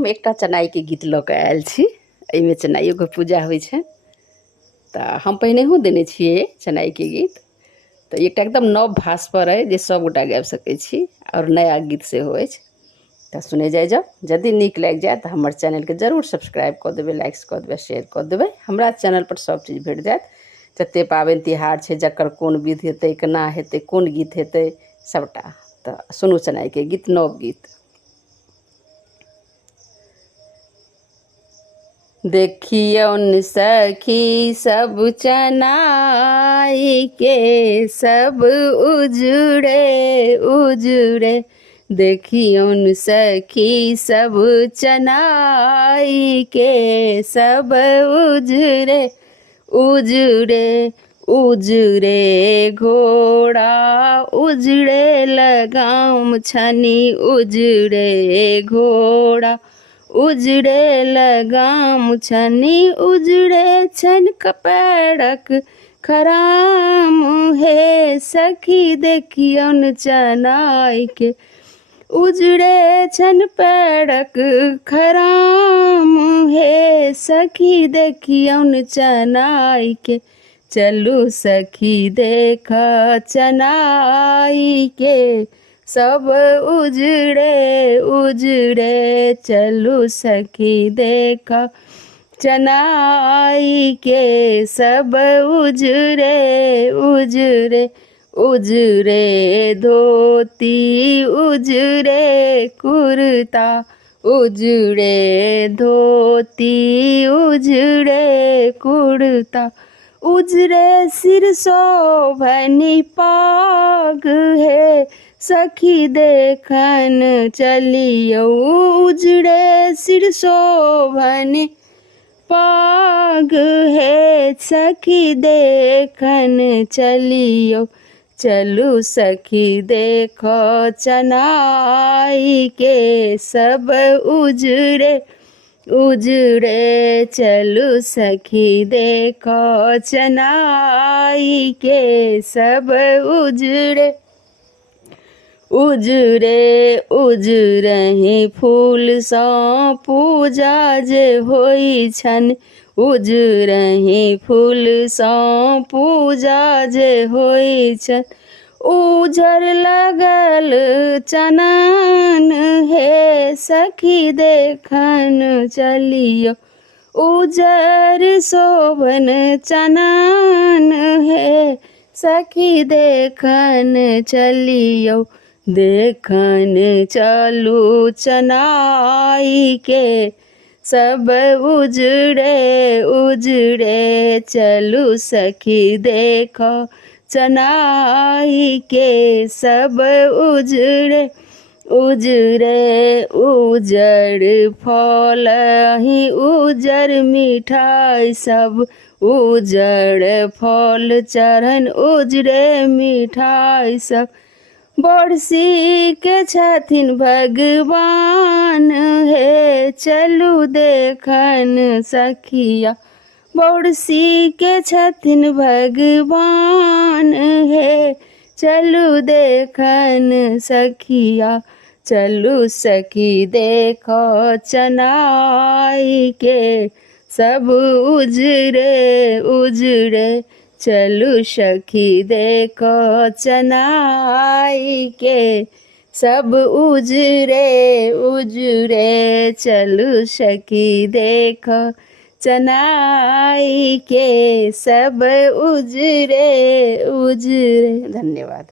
हम एकटा चनाई के गीत लऽ कऽ आयल छी। एहिमे चनाइयो के पूजा होइ छै। तऽ हम पहिनेहो देने छियै चनाई के गीत। तऽ एकटा एकदम नव भाष पर अइ जे सब गोटा गाबि सकै छी और नया गीत सेहो अछि। तऽ सुने जाइ जाउ। यदि नीक लागि जाय तऽ हमर चैनल के जरूर सब्सक्राइब कऽ देबै, लाइक्स कऽ देबै, शेयर कऽ देबै। हमरा चैनल पर सब चीज भेट जायत। जते पाबनि तिहार छै, जकर कोन विध हेतै, केना हेतै, कोन गीत हेतै, सबटा। तऽ सुनू चनाई के गीत, नव गीत। देखियौन सखी सब चनाई के सब उजड़े उजड़े। देखियौन सखी सब चनाई के सब उजड़े उजड़े उजड़े। घोड़ा उजड़े लगाम छनी उजड़े घोड़ा उजड़े लगाम छनी उजड़े छन कपड़क खराम। हे सखी देखियौन चनाई के उजड़े छन पैरक खराम। हे सखी देखियौन चनाई के चलू सखी देख चनाई के सब उजड़े उजड़े। चलू सखी देख चनाई के सब उजड़े उजड़े उजड़े। धोती उजड़े कुर्ता उजड़े धोती उजड़े कुर्ता उजड़े सिर शोभनी पाग। हे सखी देखन चलियौ उजड़े सिर शोभनी पाग। हे सखी देखन चलियौ चलू सखी देखो चनाई के सब उजड़े उजड़े। चलू सखी देखो चनाई के सब उजड़े उजड़े उजड़हि फूल सँ पूजा जे होइ छनि उजड़हि फूल सँ पूजा जे होइ छनि। उजर लगल चनन हे सखी देखन चलियौ उजर शोभन चनन। हे सखी देखन चलियौ देखन चलू चनाई के सब उजड़े उजड़े। चलू सखी देखो चनाई के सब उजड़े उजड़े उजड़ फल ही उजड़ मिठाई सब उजड़ फल चढ़न उजड़े मिठाई सब। बरसी के छथिन भगवान हे चलू देखन सखिया बरसी के छथिन भगवान। हे चलू देखन सखिया चलू सखी देखो चनाई के सब उजड़े उजड़े। चलू सखी देखो चनाई के सब उजड़े उजड़े। चलू सखी देखो चनाई के सब उजड़े उजड़े। धन्यवाद।